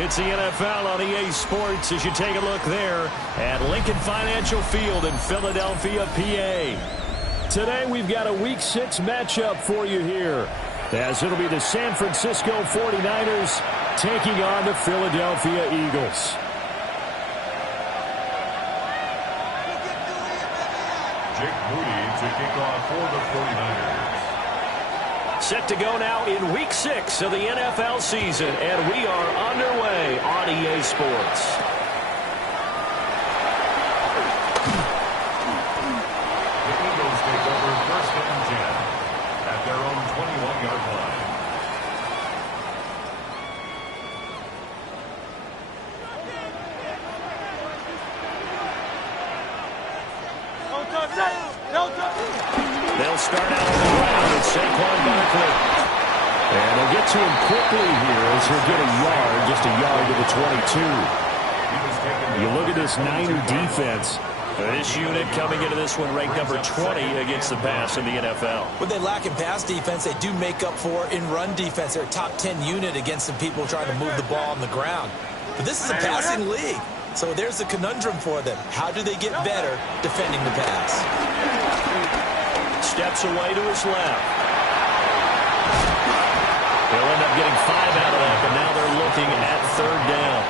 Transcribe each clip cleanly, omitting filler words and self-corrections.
It's the NFL on EA Sports as you take a look there at Lincoln Financial Field in Philadelphia, PA. Today we've got a Week 6 matchup for you here, as it'll be the San Francisco 49ers taking on the Philadelphia Eagles. Jake Moody to kick off for the 49ers. Set to go now in Week 6 of the NFL season, and we are underway on EA Sports. The Eagles take over 1st and 10 at their own 21-yard line. They'll start out on the ground with Saquon Barkley. And they'll get to him quickly here as he'll get a yard, just a yard to the 22. You look at this Niner defense. This unit coming into this one ranked number 20 against the pass in the NFL. What they lack in pass defense, they do make up for in run defense. They're a top 10 unit against some people trying to move the ball on the ground. But this is a passing league. So there's the conundrum for them. How do they get better defending the pass? Steps away to his left. They'll end up getting 5 out of that, but now they're looking at 3rd down.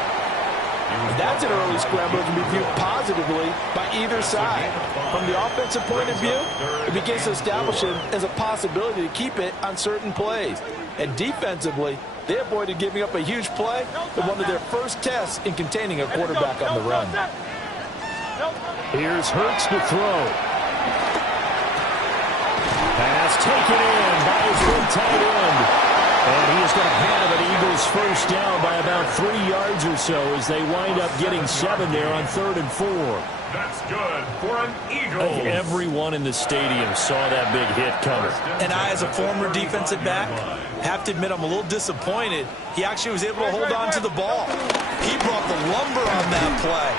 That's an early scramble that can be viewed positively by either side. From the offensive point of view, it begins to establish it as a possibility to keep it on certain plays. And defensively, they avoided giving up a huge play in one of their first tests in containing a quarterback on the run. Here's Hurts to throw. Pass taken in by his big tight end. And he is going to have an Eagles first down by about 3 yards or so as they wind up getting 7 there on 3rd and 4. That's good for an Eagle. I think everyone in the stadium saw that big hit coming. And I, as a former defensive back, have to admit I'm a little disappointed. He actually was able to hold on to the ball. He brought the lumber on that play.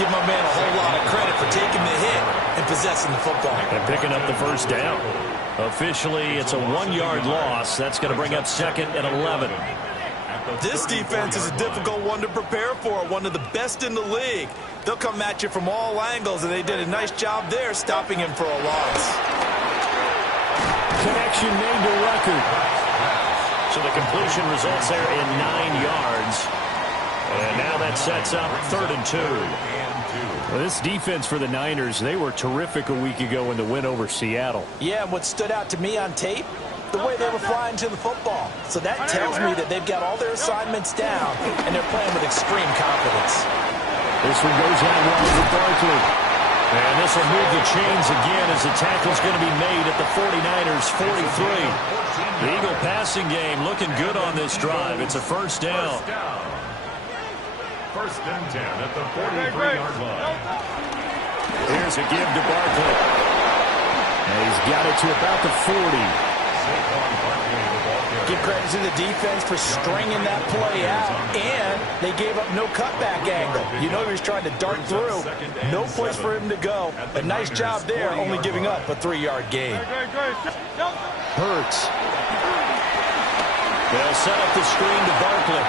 Give my man a whole lot of credit for taking the hit and possessing the football. And picking up the first down. Officially, it's a 1-yard loss. That's going to bring up 2nd and 11. This defense is a difficult one to prepare for, one of the best in the league. They'll come at you from all angles, and they did a nice job there stopping him for a loss. Connection made to record. So the completion results there in 9 yards. And now that sets up 3rd and 2. Well, this defense for the Niners, they were terrific a week ago in the win over Seattle. Yeah, and what stood out to me on tape, the way they were flying to the football. So that tells me that they've got all their assignments down, and they're playing with extreme confidence. This one goes out wide for Barkley. And this will move the chains again as the tackle's going to be made at the 49ers' 43. The Eagle passing game looking good on this drive. It's a first down. 1st and 10 at the 43-yard line. Here's a give to Barkley. And he's got it to about the 40. Give credit to the defense for stringing that play out, and they gave up no cutback angle. You know he was trying to dart through. No place for him to go. A nice job there, only giving up a 3-yard gain. Hurts. They'll set up the screen to Barkley.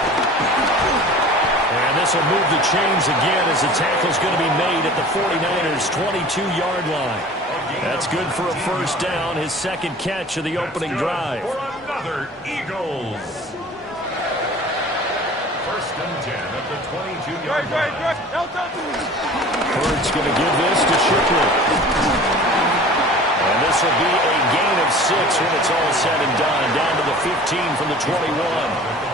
And this will move the chains again as the tackle's going to be made at the 49ers' 22-yard line. That's good for a first down, his second catch of the opening drive. For another Eagles. First and 10 at the 22-yard line. Hurts going to give this to Shipley. And this will be a gain of 6 when it's all said and done. Down to the 15 from the 21.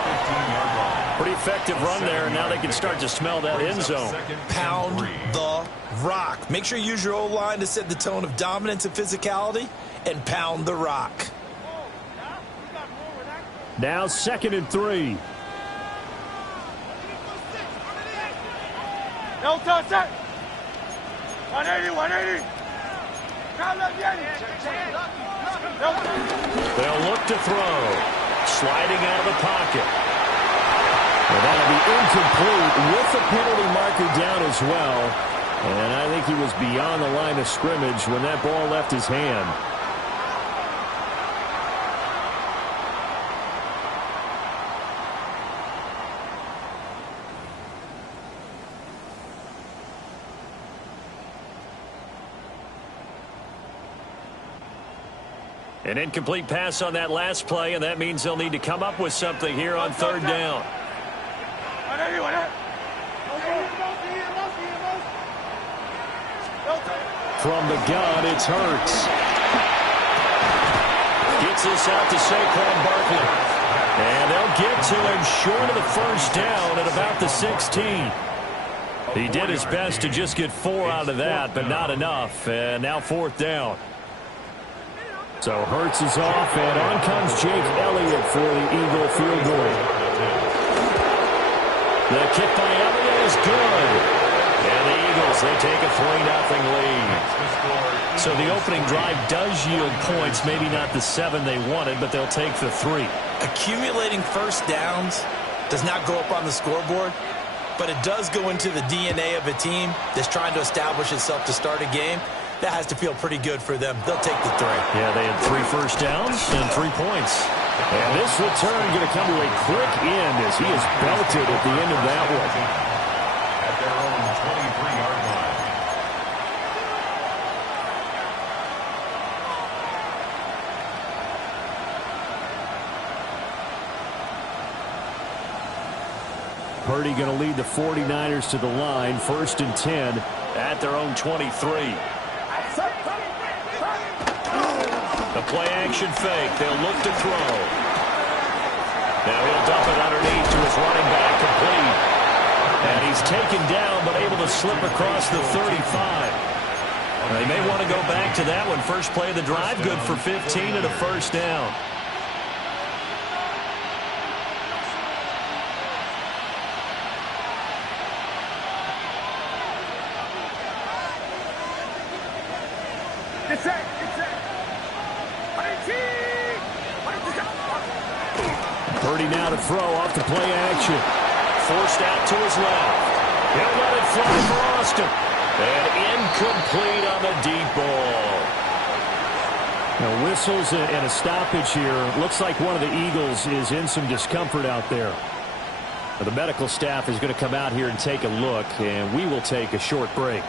Pretty effective run there, and now they can start to smell that end zone. Pound the rock. Make sure you use your O-line to set the tone of dominance and physicality, and pound the rock. Now 2nd and 3. No touch it. 180. They'll look to throw. Sliding out of the pocket. Well, that'll be incomplete with the penalty marker down as well. And I think he was beyond the line of scrimmage when that ball left his hand. An incomplete pass on that last play, and that means they'll need to come up with something here on 3rd down. From the gun, it's Hurts. Gets this out to Saquon Barkley. And they'll get to him short of the first down at about the 16. He did his best to just get 4 out of that, but not enough. And now 4th down. So Hurts is off, and on comes Jake Elliott for the Eagle field goal. The kick by Elliott is good. And the Eagles, they take a 3-0 lead. So the opening drive does yield points, maybe not the 7 they wanted, but they'll take the 3. Accumulating first downs does not go up on the scoreboard, but it does go into the DNA of a team that's trying to establish itself to start a game. That has to feel pretty good for them. They'll take the 3. Yeah, they had 3 first downs and 3 points. And this return going to come to a quick end as he is belted at the end of that one. At their own 23-yard line. Purdy going to lead the 49ers to the line. 1st and 10 at their own 23. The play-action fake. They'll look to throw. Now he'll dump it underneath to his running back, complete. And he's taken down, but able to slip across the 35. They may want to go back to that one. First play of the drive, good for 15 and a first down. Purdy now to throw off the play action. Forced out to his left. He'll let it fly for Austin. And incomplete on the deep ball. Now whistles and a stoppage here. Looks like one of the Eagles is in some discomfort out there. The medical staff is going to come out here and take a look, and we will take a short break.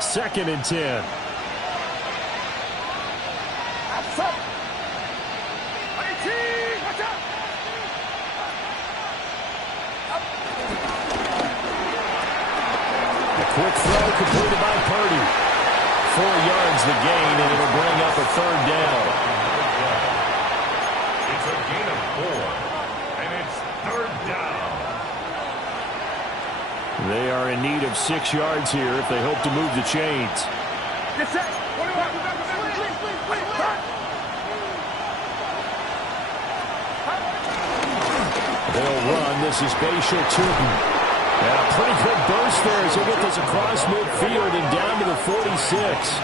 Second and 10. Quick throw completed by Purdy. 4 yards the gain, and it'll bring up a 3rd down. It's a gain of 4, and it's 3rd down. They are in need of 6 yards here if they hope to move the chains. They'll run. This is Bashal Tootin. And a pretty good burst there as he'll get this across midfield and down to the 46.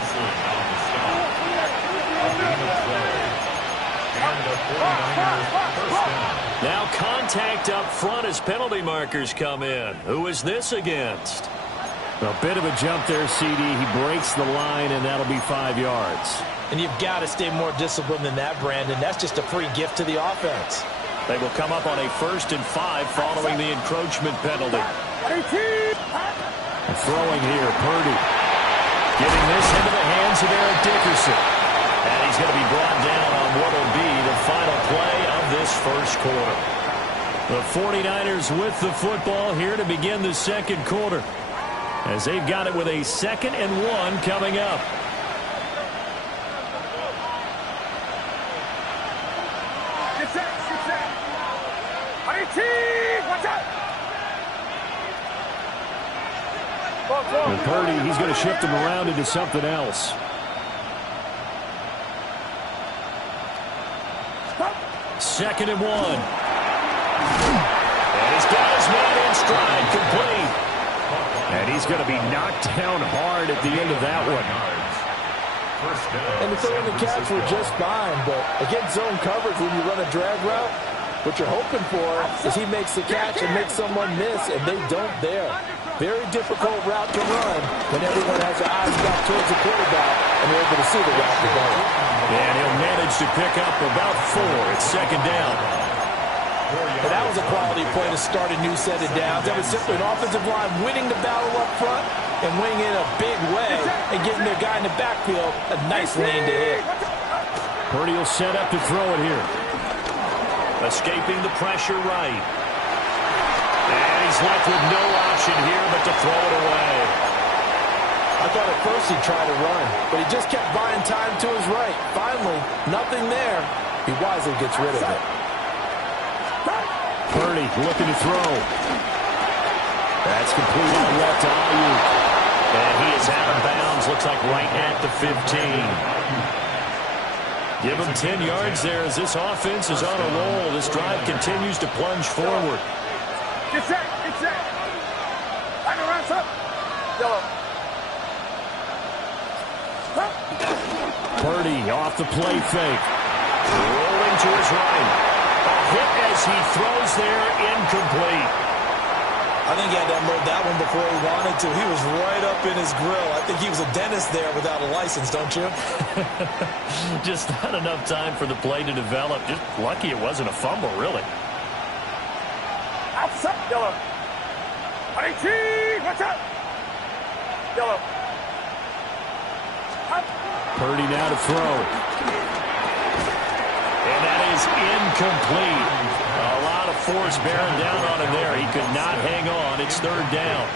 Now contact up front as penalty markers come in. Who is this against? A bit of a jump there, CD. He breaks the line, and that'll be 5 yards. And you've got to stay more disciplined than that, Brandon. That's just a free gift to the offense. They will come up on a 1st and 5 following the encroachment penalty. Throwing here, Purdy. Giving this into the hands of Eric Dickerson. And he's going to be brought down on what will be the final play of this first quarter. The 49ers with the football here to begin the second quarter, as they've got it with a 2nd and 1 coming up. And Purdy, he's going to shift him around into something else. Second and 1. And he's got his man in stride, complete. And he's going to be knocked down hard at the end of that one. And the throw and the catch were just fine, but against zone coverage, when you run a drag route, what you're hoping for is he makes the catch and makes someone miss, and they don't there. Very difficult route to run when everyone has their eyes back towards the quarterback and they're able to see the route develop. And he'll manage to pick up about 4. It's 2nd down. And that was a quality play to start a new set of downs. That was simply an offensive line winning the battle up front and winning in a big way and giving their guy in the backfield a nice lane to hit. Purdy will set up to throw it here. Escaping the pressure right. And he's left with no option here but to throw it away. I thought at first he'd try to run, but he just kept buying time to his right. Finally, nothing there. He wisely gets rid of it. Purdy looking to throw. That's complete on left to Ayuk. And he is out of bounds. Looks like right at the 15. Give him 10 yards there as this offense is on a roll. This drive continues to plunge forward. Get set, get set. Back around, up. Yellow. Purdy off the play fake. Rolling to his right. A hit as he throws there, incomplete. I think he had to unload that one before he wanted to. He was right up in his grill. I think he was a dentist there without a license, don't you? Just not enough time for the play to develop. Just lucky it wasn't a fumble, really. Outside, yellow. 18, watch out. Yellow. Purdy now to throw. And that is incomplete. A lot of force bearing down on him there. He could not hang on. It's 3rd down.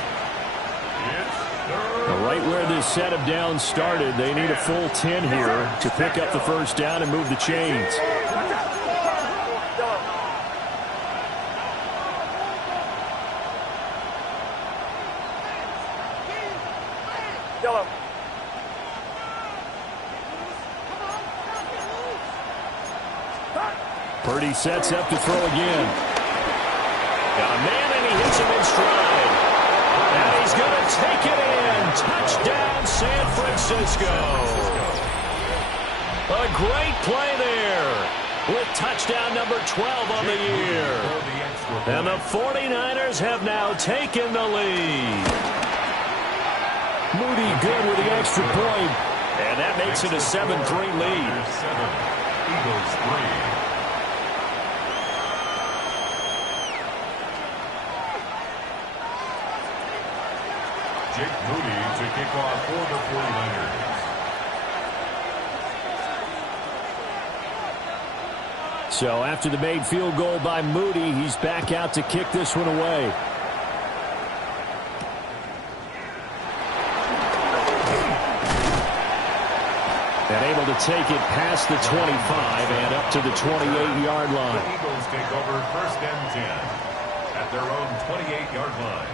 Right where this set of downs started, they need a full 10 here to pick up the 1st down and move the chains. Yellow. Purdy sets up to throw again. Got a man and he hits him in stride. And he's going to take it in. Touchdown, San Francisco. A great play there with touchdown number 12 on the year. And the 49ers have now taken the lead. Moody good with the extra point. And that makes it a 7-3 lead. 7, Eagles 3. Jake Moody to kick off for the 49ers. So after the made field goal by Moody, he's back out to kick this one away. And able to take it past the 25 and up to the 28-yard line. The Eagles take over 1st and 10 at their own 28-yard line.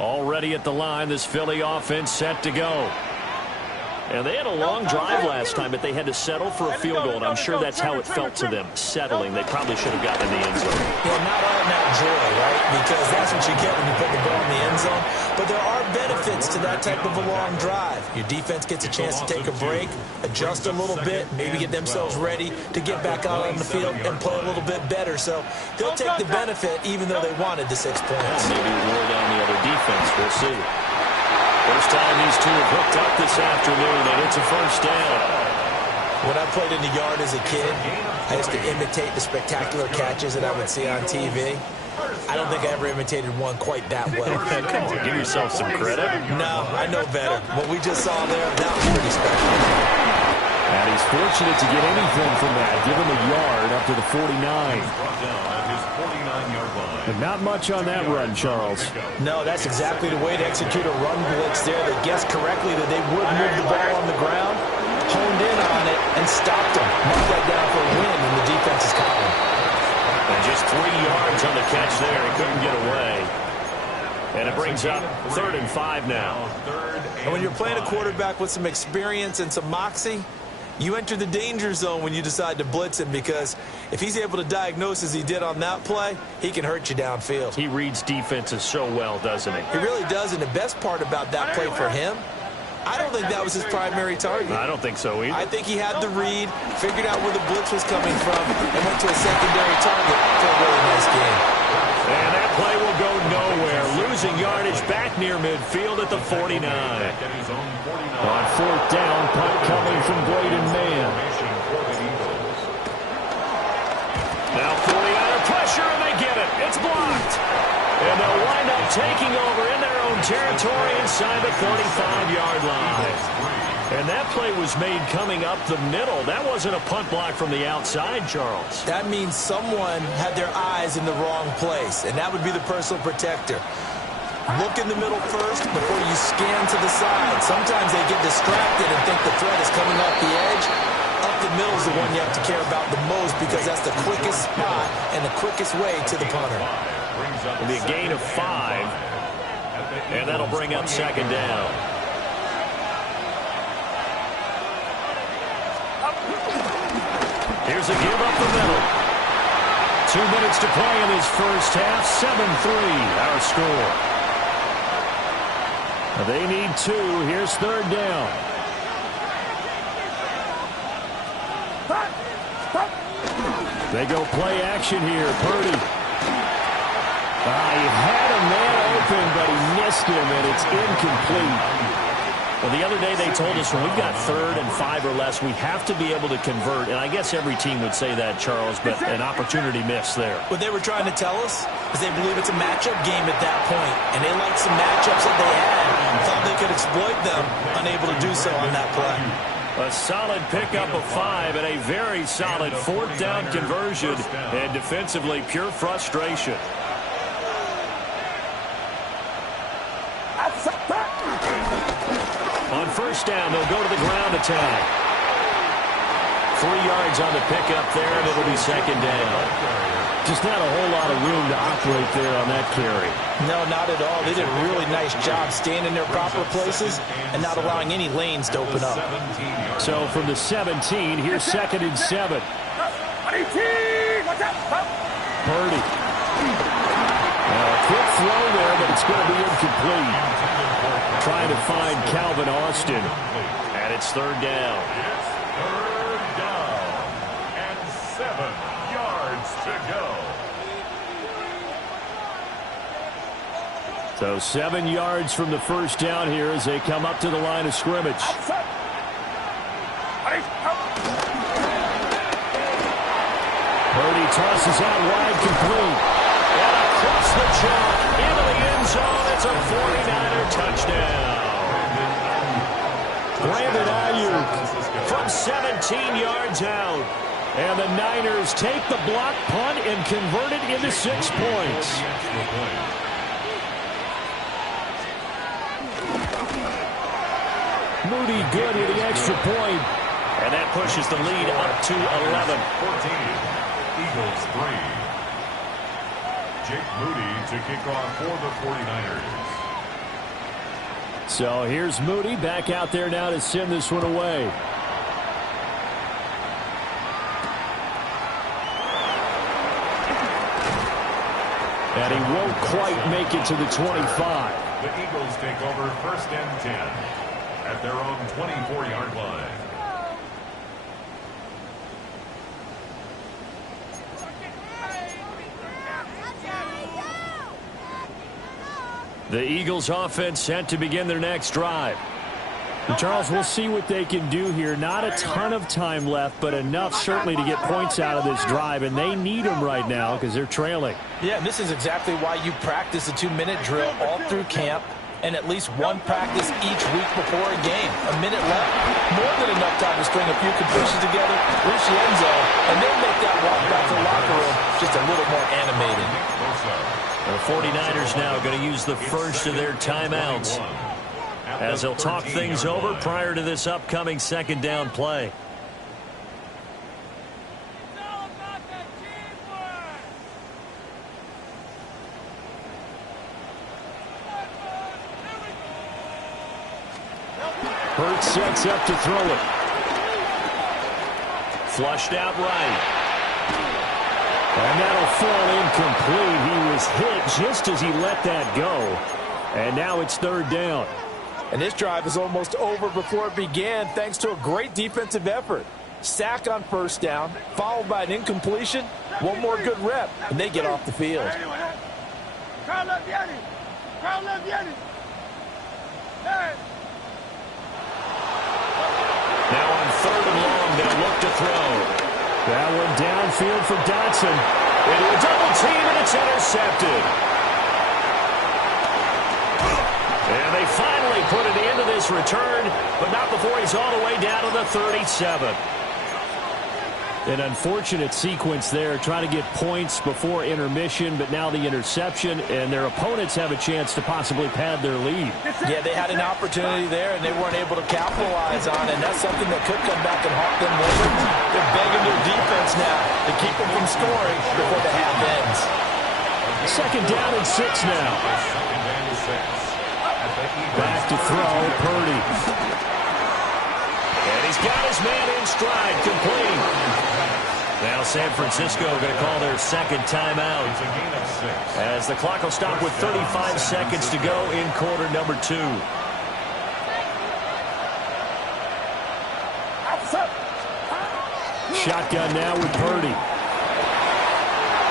Already at the line, this Philly offense set to go. And they had a long drive last time, but they had to settle for a field goal, and I'm sure that's how it felt to them, settling. They probably should have gotten in the end zone. Yeah, not all that joy, right? Because that's what you get when you put the ball in the end zone. But there are benefits to that type of a long drive. Your defense gets a chance to take a break, adjust a little bit, maybe get themselves ready to get back out on the field and play a little bit better. So they'll take the benefit even though they wanted the 6 points. Maybe wore down the other defense. We'll see. First time these two have hooked up this afternoon, and it's a first down. When I played in the yard as a kid, I used to imitate the spectacular catches that I would see on TV. I don't think I ever imitated one quite that well. Come on, give yourself some credit. No, I know better. What we just saw there, that was pretty special. And he's fortunate to get anything from that. Give him a yard up to the 49. But not much on that run, Charles. No, that's exactly the way to execute a run blitz there. They guessed correctly that they would move the ball on the ground, honed in on it, and stopped them. Marked that down for a win in the defense's column. And just 3 yards on the catch there. He couldn't get away. And it brings up 3rd and 5 now. And when you're playing a quarterback with some experience and some moxie, you enter the danger zone when you decide to blitz him, because if he's able to diagnose as he did on that play, he can hurt you downfield. He reads defenses so well, doesn't he? He really does, and the best part about that play for him, I don't think that was his primary target. I don't think so either. I think he had the read, figured out where the blitz was coming from, and went to a secondary target for a really nice game. And that play will go nowhere. Losing yardage back near midfield at the 49. On 4th down, punt coming from Braden Mann. Now 49er pressure, and they get it. It's blocked. And they'll wind up taking over in their own territory inside the 35-yard line. And that play was made coming up the middle. That wasn't a punt block from the outside, Charles. That means someone had their eyes in the wrong place, and that would be the personal protector. Look in the middle first before you scan to the side. Sometimes they get distracted and think the threat is coming off the edge. Up the middle is the one you have to care about the most, because that's the quickest spot and the quickest way to the punter. It'll be a gain of 5, and that'll bring up 2nd down. Here's a give up the middle. 2 minutes to play in this first half. 7-3 our score. They need 2. Here's 3rd down. They go play action here. Purdy. He had a man open, but he missed him, and it's incomplete. Well, the other day they told us when we've got 3rd and 5 or less, we have to be able to convert. And I guess every team would say that, Charles, but an opportunity missed there. What they were trying to tell us is they believe it's a matchup game at that point, and they liked some matchups that they had and thought they could exploit them, unable to do so on that play. A solid pickup of 5 and a very solid 4th down conversion, and defensively pure frustration. On 1st down, they'll go to the ground attack. 3 yards on the pickup there, and it'll be 2nd down. Just not a whole lot of room to operate there on that carry. No, not at all. They did a really nice job staying in their proper places and not allowing any lanes to open up. So from the 17, here's 2nd and 7. Purdy. Now a quick throw there, but it's going to be incomplete. Trying to find Calvin Austin. And it's 3rd down. It's 3rd down and 7 yards to go. So 7 yards from the 1st down here as they come up to the line of scrimmage. Purdy tosses out wide, complete. And across the chalk into the end zone. It's a 49er touchdown. Brandon Ayuk from 17 yards out. And the Niners take the block punt and convert it into 6 points. Moody good with the extra point. And that pushes the lead up to 11. 14. Eagles 3. Jake Moody to kick off for the 49ers. So here's Moody back out there now to send this one away. And he won't quite make it to the 25. The Eagles take over 1st and 10 at their own 24-yard line. The Eagles offense set to begin their next drive. And Charles, we'll see what they can do here. Not a ton of time left, but enough certainly to get points out of this drive, and they need them right now because they're trailing. Yeah, and this is exactly why you practice a 2-minute drill all through camp and at least one practice each week before a game. A minute left, more than enough time to string a few completions together, reach the end zone, and then make that walk back to the locker room just a little more animated. The 49ers now going to use the first of their timeouts as they'll talk things over prior to this upcoming 2nd down play. Hurts sets up to throw it. Flushed out right. And that'll fall incomplete. He was hit just as he let that go. And now it's 3rd down. And this drive is almost over before it began thanks to a great defensive effort. Sack on 1st down, followed by an incompletion. One more good rep, and they get off the field. Now on 3rd and long, they'll look to throw. That one downfield for Dotson. Into a double team, and it's intercepted. And they finally put an end to this return, but not before he's all the way down to the 37. An unfortunate sequence there, trying to get points before intermission, but now the interception, and their opponents have a chance to possibly pad their lead. Yeah, they had an opportunity there, and they weren't able to capitalize on it, and that's something that could come back and haunt them later. They're begging their defense now to keep them from scoring before the half ends. 2nd down and 6 now. Back to throw, Purdy. And he's got his man in stride, complete. Now San Francisco going to call their 2nd timeout as the clock will stop with 35 seconds to go in quarter number 2. Shotgun now with Purdy.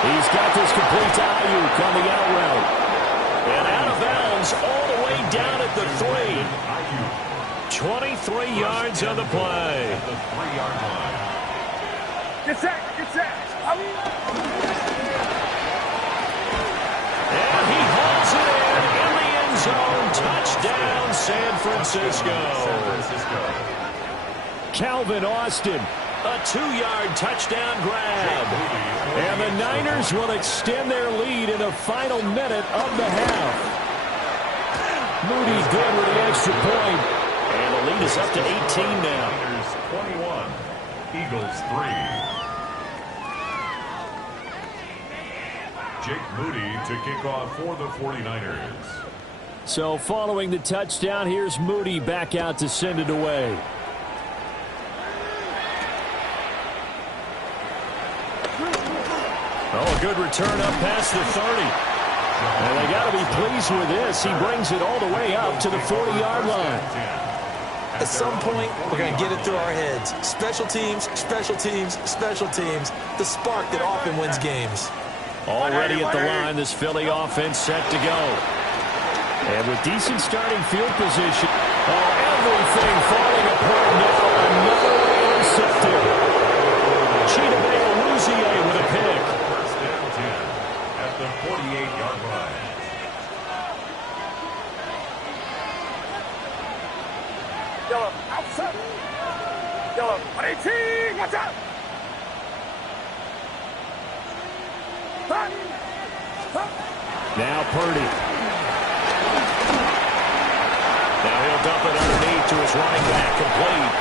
He's got this complete to Ayuk on the out route. And out of bounds all the way down at the 3. 23 yards on the play. The 3-yard line. Get set, get set. And he hauls it in the end zone. Touchdown, San Francisco. Calvin Austin, a 2-yard touchdown grab. And the Niners will extend their lead in the final minute of the half. Moody good with the extra point. And the lead is up to 18 now. Niners 21, Eagles 3. Jake Moody to kick off for the 49ers. So following the touchdown, here's Moody back out to send it away. Oh, a good return up past the 30. And they got to be pleased with this. He brings it all the way up to the 40-yard line. At some point, we're going to get it through our heads. Special teams, special teams, special teams. The spark that often wins games. Already at the line, this Philly offense set to go. And with decent starting field position, everything falling apart now. Another one intercepted. Chidobe Awuzie with a pick. 1st and 10 at the 48-yard line. Yellow, outside. Yellow, 18, watch out. Now Purdy. Now he'll dump it underneath to his running back, complete.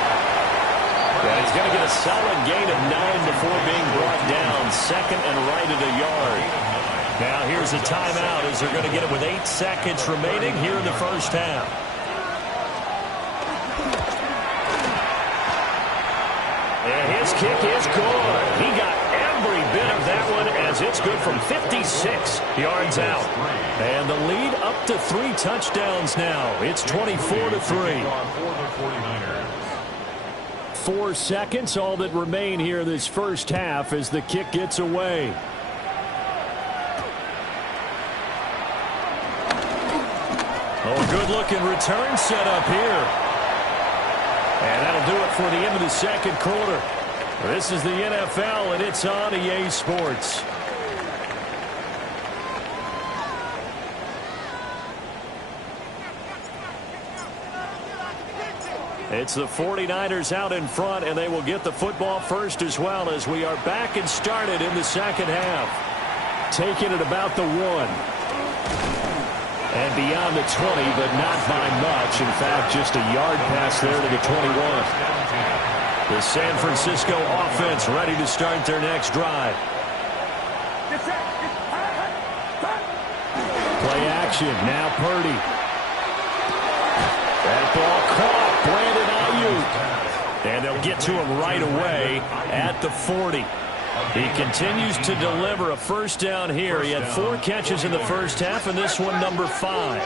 And he's going to get a solid gain of 9 before being brought down. 2nd and right at a yard. Now here's a timeout as they're going to get it with 8 seconds remaining here in the first half. kick is good. He got every bit of that one as it's good from 56 yards out. And the lead up to 3 touchdowns now. It's 24-3. 4 seconds, all that remain here this first half as the kick gets away. Oh, good-looking return set up here. And that'll do it for the end of the second quarter. This is the NFL, and it's on EA Sports. It's the 49ers out in front, and they will get the football first as well as we are back and started in the second half. Taking it about the 1. And beyond the 20, but not by much. In fact, just a yard pass there to the 21. The San Francisco offense ready to start their next drive. Play action. Now Purdy. That ball caught. Brandon Ayuk. And they'll get to him right away at the 40. He continues to deliver a first down here. He had 4 catches in the first half, and this one number 5.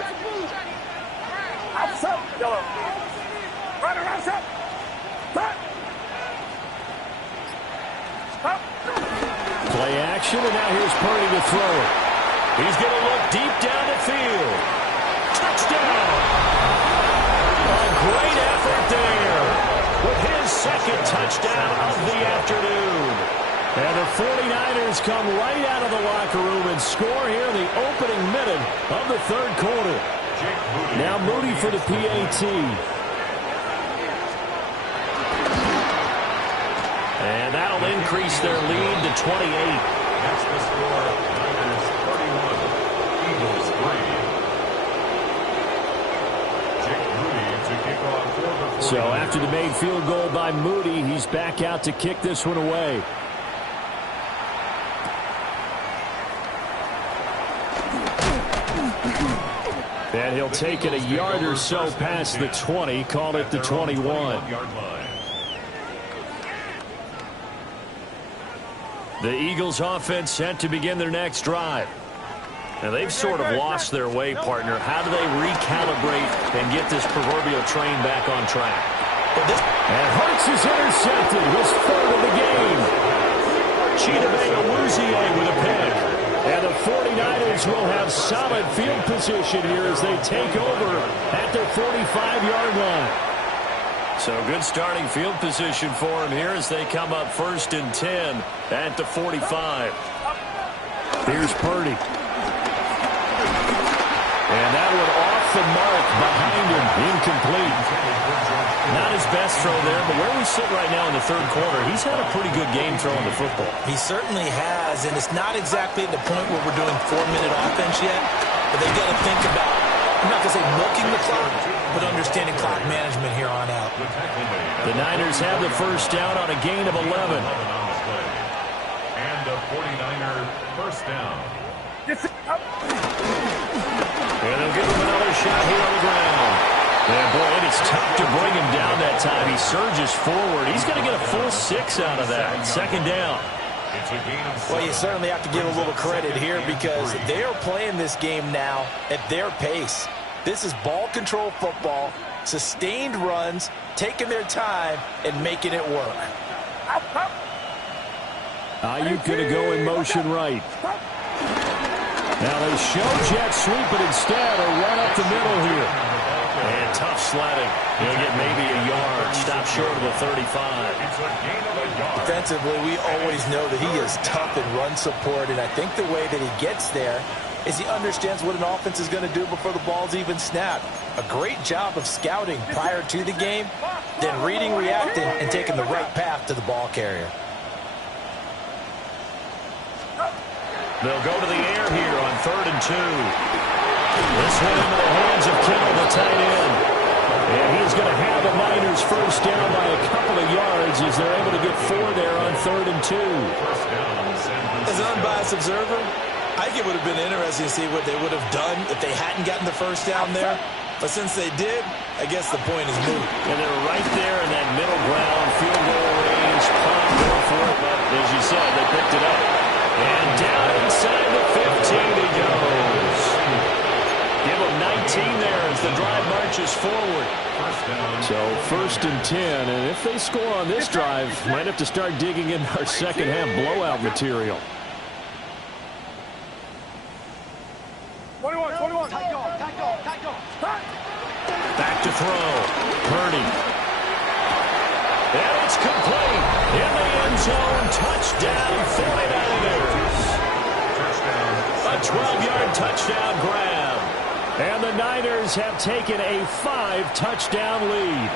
Play action, and now here's Purdy to throw it. He's going to look deep down the field. Touchdown! A great effort there with his second touchdown of the afternoon. And the 49ers come right out of the locker room and score here in the opening minute of the third quarter. Now Moody for the PAT. And that'll increase their lead to 28. That's the score. Niners 31, Eagles 3. Jake Moody to kick off for the 49ers. So after the made field goal by Moody, he's back out to kick this one away. And he'll take it a yard or so past the 20, call it the 21. The Eagles offense set to begin their next drive. Now they've sort of lost their way, partner. How do they recalibrate and get this proverbial train back on track? And Hurts is intercepted, his 3rd of the game. Chidobe Awuzie with a pick. And the 49ers will have solid field position here as they take over at their 45-yard line. So good starting field position for them here as they come up 1st and 10 at the 45. Here's Purdy. And that one off the mark behind him, incomplete. Not his best throw there, but where we sit right now in the third quarter, he's had a pretty good game throwing the football. He certainly has, and it's not exactly at the point where we're doing 4-minute offense yet, but they've got to think about, I'm not going to say milking the clock, but understanding clock management here on out. The Niners have the first down on a gain of 11. And a 49er first down. And they'll give him another shot here on the ground. And boy, it is tough to bring him down that time. He surges forward. He's going to get a full 6 out of that. Second down. Well, you certainly have to give a little credit here because they are playing this game now at their pace. This is ball control football, sustained runs, taking their time, and making it work. Ayuk going to go in motion right. Now they show jet sweep, but instead a run up the middle here. And tough sledding. He'll get maybe a yard. Stop short of the 35. Defensively, we always know that he is tough in run support, and I think the way that he gets there is he understands what an offense is going to do before the ball's even snapped. A great job of scouting prior to the game, then reading, reacting, and taking the right path to the ball carrier. They'll go to the air here on 3rd and 2. This one into the hands of Kittle, the tight end. And he's going to have the Niners first down by a couple of yards as they're able to get 4 there on 3rd and 2. As an unbiased observer, I think it would have been interesting to see what they would have done if they hadn't gotten the first down there. But since they did, I guess the point is moot. And they're right there in that middle ground, field goal range, punt, So 1st and 10, and if they score on this drive, might have to start digging in our second half blowout material. 21. Back to throw. Purdy. And it's complete. In the end zone. Touchdown 49ers. A 12-yard touchdown grab. And the Niners have taken a 5-touchdown lead.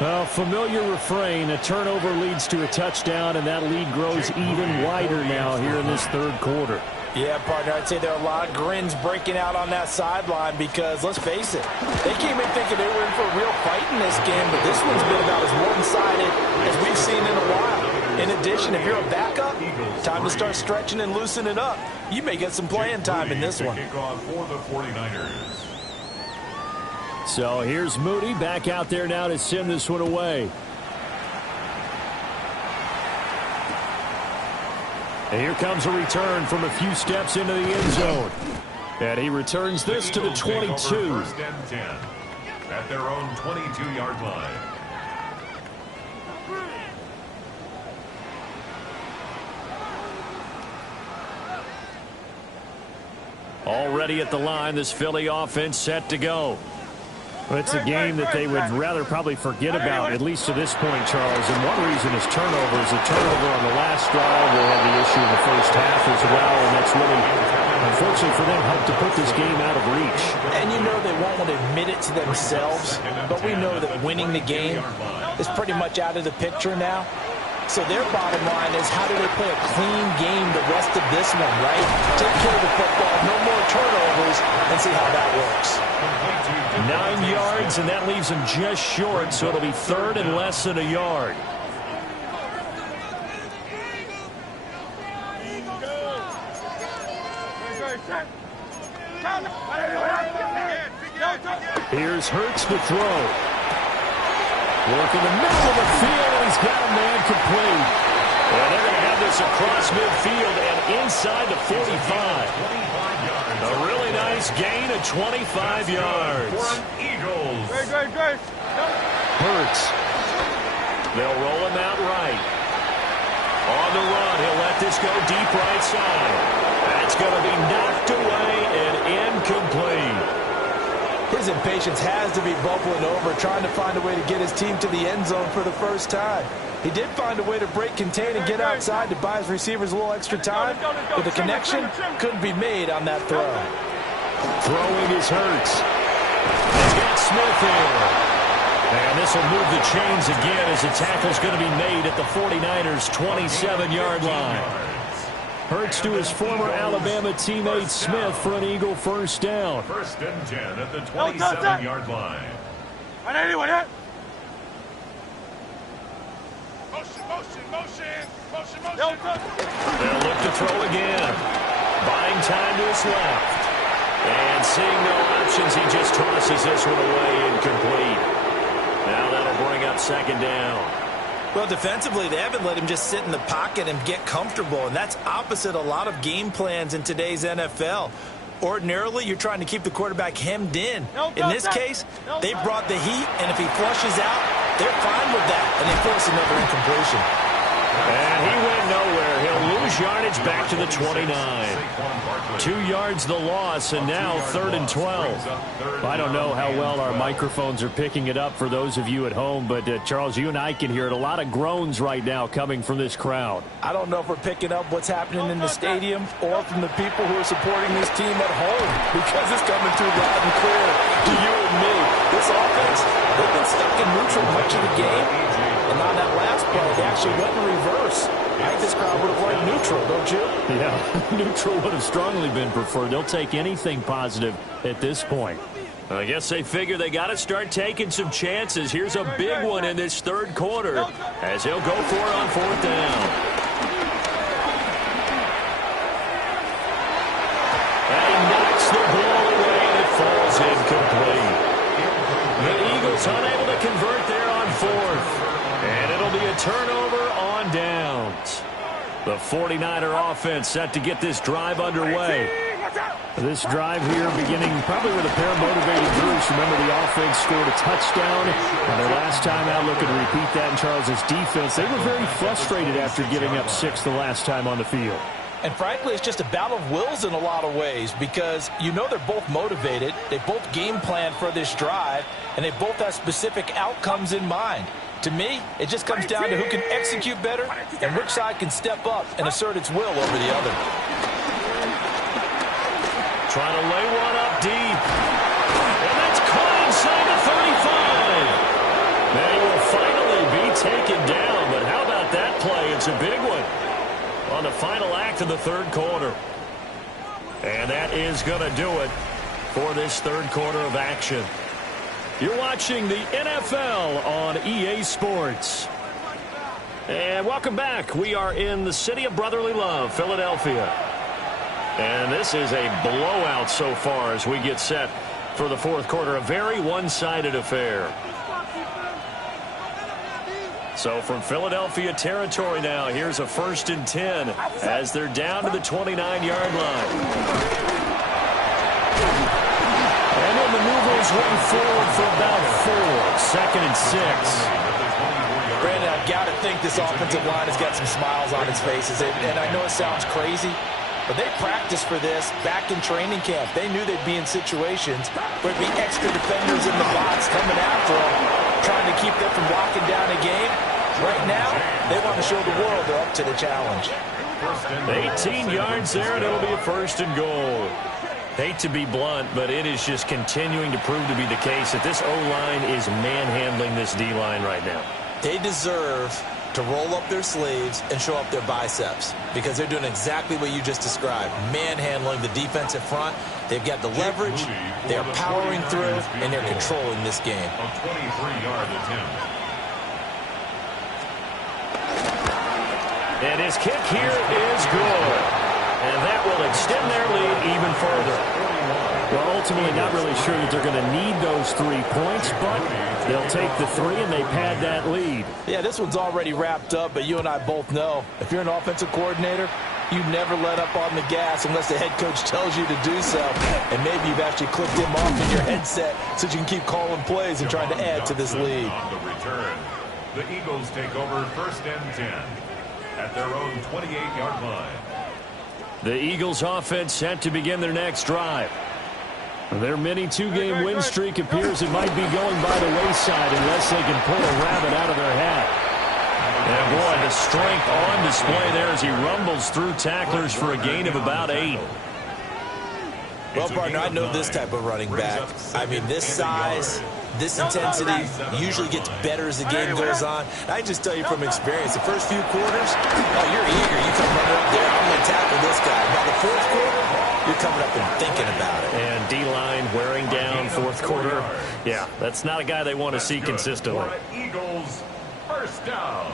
A familiar refrain. A turnover leads to a touchdown, and that lead grows even wider now here in this third quarter. Yeah, partner, I'd say there are a lot of grins breaking out on that sideline because, let's face it, they came in thinking they were in for a real fight in this game, but this one's been about as one-sided as we've seen in a while. In addition, if you're a backup, time to start stretching and loosening up. You may get some playing time in this one. For the 49ers. So here's Moody back out there now to send this one away. And here comes a return from a few steps into the end zone. And he returns this to the 22. 1st and 10 at their own 22-yard line. Already at the line, this Philly offense set to go. It's a game that they would rather probably forget about, at least to this point, Charles. And one reason is turnovers. A turnover on the last drive will have the issue in the first half as well, and that's really, unfortunately for them, helped to put this game out of reach. And you know they won't want to admit it to themselves, but we know that winning the game is pretty much out of the picture now. So their bottom line is, how do they play a clean game the rest of this one, right? Take care of the football, no more turnovers, and see how that works. 9 yards, and that leaves them just short, so it'll be 3rd and less than a yard. Here's Hurts to throw. Work in the middle of the field, and he's got a man complete. And they're going to have this across midfield and inside the 45. A really nice gain of 25 yards. Eagles. Great. Hurts. They'll roll him out right. On the run, he'll let this go deep right side. That's going to be knocked away and incomplete. His impatience has to be bubbling over, trying to find a way to get his team to the end zone for the first time. He did find a way to break contain and get outside to buy his receivers a little extra time, but the connection couldn't be made on that throw. Throwing is Hurts. He's got Smith here. And this will move the chains again as the tackle's going to be made at the 49ers' 27-yard line. Hurts to his former Alabama teammate Smith for an Eagle first down. 1st and 10 at the 27-yard line. They'll look to throw again. Buying time to his left. And seeing no options, he just tosses this one away incomplete. Now that'll bring up 2nd down. Well, defensively, they haven't let him just sit in the pocket and get comfortable, and that's opposite a lot of game plans in today's NFL. Ordinarily, you're trying to keep the quarterback hemmed in. In this case, they brought the heat, and if he flushes out, they're fine with that, and they force another incompletion. And he went nowhere. He'll lose yardage back to the 29. 2 yards the loss, and now 3rd and 12. I don't know how well our microphones are picking it up for those of you at home, but Charles, you and I can hear it. A lot of groans right now coming from this crowd. I don't know if we're picking up what's happening in the stadium or from the people who are supporting this team at home, because it's coming too loud and clear to you and me. This offense, they've been stuck in neutral much of the game, and on that last play, they actually went in reverse. I think this crowd would have liked neutral, don't you? Yeah, neutral would have strongly been preferred. They'll take anything positive at this point. I guess they figure they got to start taking some chances. Here's a big one in this third quarter as he'll go for it on 4th down. And he knocks the ball away and it falls incomplete. The Eagles unable to convert there on 4th. And it'll be a turnover on downs. The 49er offense set to get this drive underway. This drive here beginning probably with a pair of motivated groups. Remember, the offense scored a touchdown. And their last time out, looking to repeat that in Charles' defense. They were very frustrated after giving up 6 the last time on the field. And frankly, it's just a battle of wills in a lot of ways because you know they're both motivated. They both game plan for this drive, and they both have specific outcomes in mind. To me, it just comes down to who can execute better and which side can step up and assert its will over the other. Trying to lay one up deep. And that's caught inside the 35. They will finally be taken down, but how about that play? It's a big one on the final act of the third quarter. And that is going to do it for this third quarter of action. You're watching the NFL on EA Sports. And welcome back. We are in the city of brotherly love, Philadelphia. And this is a blowout so far as we get set for the fourth quarter. A very one-sided affair. So from Philadelphia territory now, here's a 1st and 10 as they're down to the 29-yard line. And the maneuvers went forward for about 4. 2nd and 6. Brandon, I've got to think this offensive line has got some smiles on its faces. And I know it sounds crazy, but they practiced for this back in training camp. They knew they'd be in situations where there'd be extra defenders in the box coming after them, trying to keep them from locking down a game. Right now, they want to show the world they're up to the challenge. 18 yards there, and it'll be a 1st and goal. Hate to be blunt, but it is just continuing to prove to be the case that this O-line is manhandling this D-line right now. They deserve to roll up their sleeves and show up their biceps because they're doing exactly what you just described, manhandling the defensive front. They've got the leverage, they're powering through, and they're controlling this game. A 23-yard attempt. And his kick here is good. And that will extend their lead even further. Well, ultimately, not really sure that they're going to need those 3 points, but they'll take the 3 and they pad that lead. Yeah, this one's already wrapped up, but you and I both know if you're an offensive coordinator, you never let up on the gas unless the head coach tells you to do so. And maybe you've actually clicked him off in your headset so you can keep calling plays and trying to add to this lead. On the return, the Eagles take over 1st and 10 at their own 28-yard line. The Eagles offense set to begin their next drive. Their mini 2-game win streak appears it might be going by the wayside unless they can pull a rabbit out of their hat. And boy, the strength on display there as he rumbles through tacklers for a gain of about 8. Well, partner, I know this type of running back. I mean, this size, this intensity usually gets better as the game goes on. I just tell you from experience, the first few quarters, oh, you're eager. You come running up there, I'm going to tackle this guy. By the fourth quarter, you're coming up and thinking about it. And D-line wearing down fourth quarter. Yeah, that's not a guy they want to see consistently. Eagles, 1st down.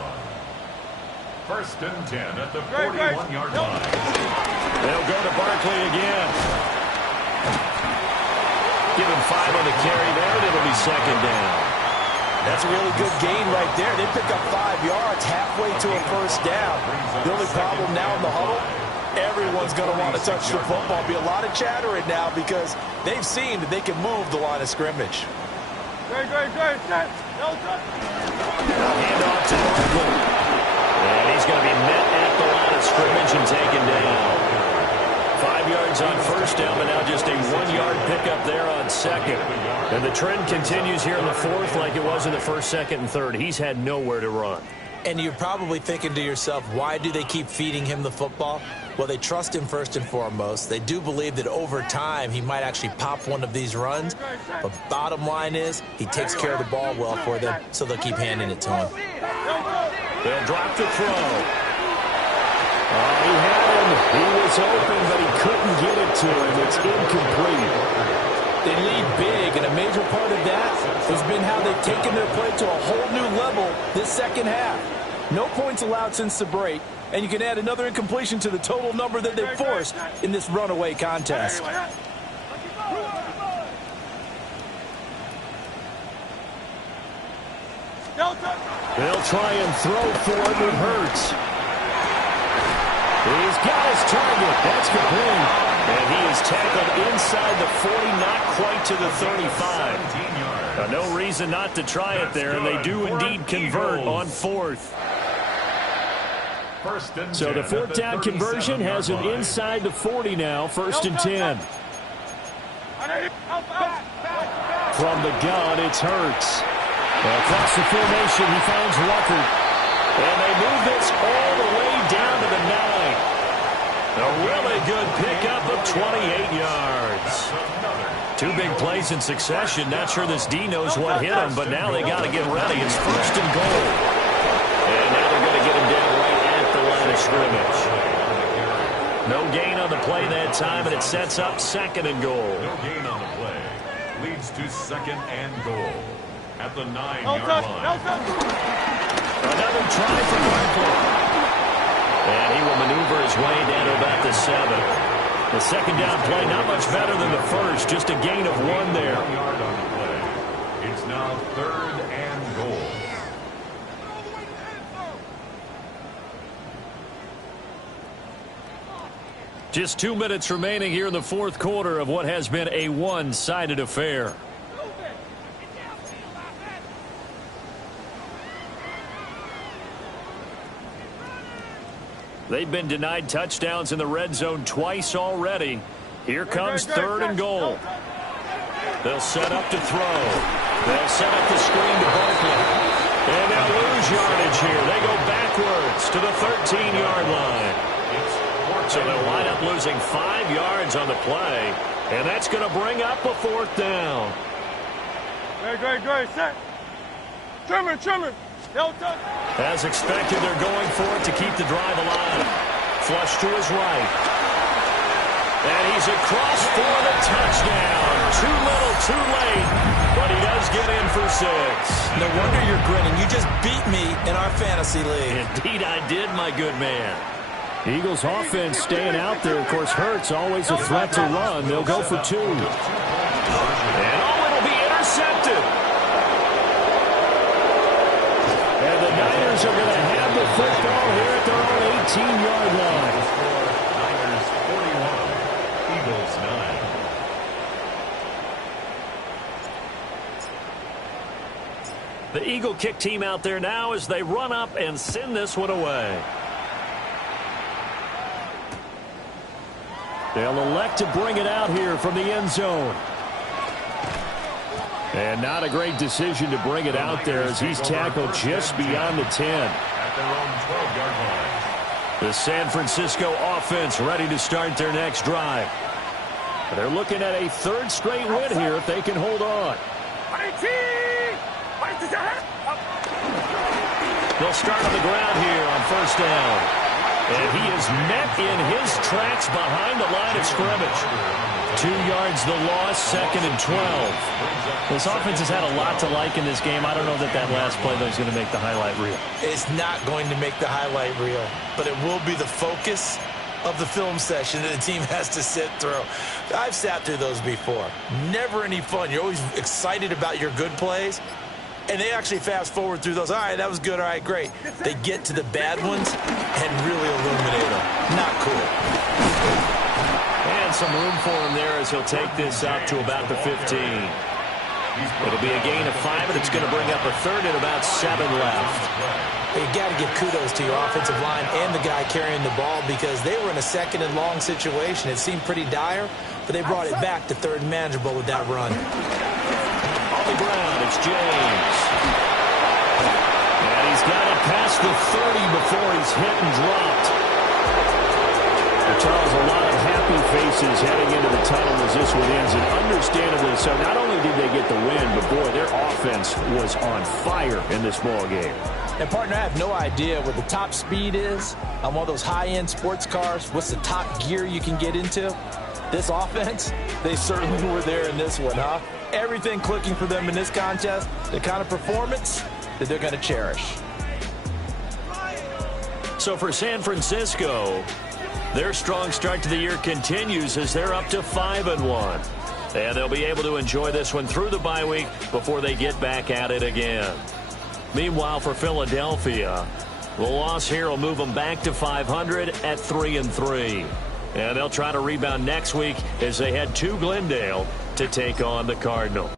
1st and 10 at the 41-yard line. They'll go to Barkley again. Give him 5 on the carry there, and it'll be 2nd down. That's a really good gain right there. They pick up 5 yards halfway to a 1st down. The only problem now in the huddle, everyone's going to want to touch the football. Be a lot of chattering now because they've seen that they can move the line of scrimmage. Hand off to Barkley. And he's going to be met at the line of scrimmage and taken down. 5 yards on 1st down, but now just a 1-yard pickup there on 2nd. And the trend continues here in the 4th like it was in the 1st, 2nd, and 3rd. He's had nowhere to run. And you're probably thinking to yourself, why do they keep feeding him the football? Well, they trust him first and foremost. They do believe that over time he might actually pop one of these runs. But bottom line is he takes care of the ball well for them, so they'll keep handing it to him. They'll drop the throw. Oh, he had him. He was open, but he couldn't get it to him. It's incomplete. They lead big, and a major part of that has been how they've taken their play to a whole new level this second half. No points allowed since the break, and you can add another incompletion to the total number that they've forced in this runaway contest. They'll try and throw for it with Hurts. He's got his target. That's complete. And he is tackled inside the 40, not quite to the 35. No reason not to try it there, and they do indeed convert on fourth. So the fourth down conversion has him inside the 40 now, 1st and 10. From the gun, it's Hurts. Across the formation, he finds Ruckert. And they move this all the way down to the 9. A really good pickup of 28 yards. 2 big plays in succession. Not sure this D knows what hit him, but now they got to get ready. It's 1st and goal. And now they're going to get him down right at the line of scrimmage. No gain on the play that time, and it sets up 2nd and goal. No gain on the play. Leads to 2nd and goal at the 9-yard line. Another try for Barkley. And he will maneuver his way down to about the 7. The 2nd down play, not much better than the first, just a gain of 1 there. 1 yard on the play. It's now 3rd and goal. Just 2 minutes remaining here in the 4th quarter of what has been a one-sided affair. They've been denied touchdowns in the red zone twice already. Here comes 3rd and goal. They'll set up to throw. They'll set up the screen to Barkley. And they'll lose yardage here. They go backwards to the 13-yard line. So they'll wind up losing 5 yards on the play. And that's going to bring up a 4th down. Great, set. Trimmer. As expected, they're going for it to keep the drive alive. Flush to his right. And he's across for the touchdown. Too little, too late. But he does get in for 6. No wonder you're grinning. You just beat me in our fantasy league. Indeed I did, my good man. Eagles offense staying out there. Of course, Hurts always a threat to run. They'll go for 2. And it'll be intercepted. And the Niners are going to have the football here at their own 18-yard line. Niners 41, Eagles 9. The Eagle kick team out there now as they run up and send this one away. They'll elect to bring it out here from the end zone. And not a great decision to bring it out there as he's tackled just beyond the 10. At their own 12-yard line. The San Francisco offense ready to start their next drive. They're looking at a 3rd straight win here if they can hold on. They'll start on the ground here on 1st down. And he is met in his tracks behind the line of scrimmage. 2 yards the loss, 2nd and 12. This offense has had a lot to like in this game. I don't know that last play, though, is going to make the highlight reel. It's not going to make the highlight reel, but it will be the focus of the film session that the team has to sit through. I've sat through those before. Never any fun. You're always excited about your good plays. And they actually fast forward through those. All right, that was good. All right, great. They get to the bad ones and really illuminate them. Not cool. And some room for him there as he'll take this up to about the 15. It'll be a gain of 5, and it's going to bring up a 3rd and about 7 left. You got to give kudos to your offensive line and the guy carrying the ball because they were in a 2nd and long situation. It seemed pretty dire, but they brought it back to 3rd and manageable with that run. On the ground, it's James. And he's got it past the 30 before he's hit and dropped. Charles, a lot of happy faces heading into the tunnel as this one ends, and understandably so. Not only did they get the win, but boy, their offense was on fire in this ball game. And partner, I have no idea what the top speed is on one of those high-end sports cars. What's the top gear you can get into? This offense, they certainly were there in this one, huh? Everything clicking for them in this contest, the kind of performance that they're going to cherish. So for San Francisco, their strong start to the year continues as they're up to 5-1. And they'll be able to enjoy this one through the bye week before they get back at it again. Meanwhile, for Philadelphia, the loss here will move them back to 500 at 3-3. And they'll try to rebound next week as they head to Glendale to take on the Cardinals.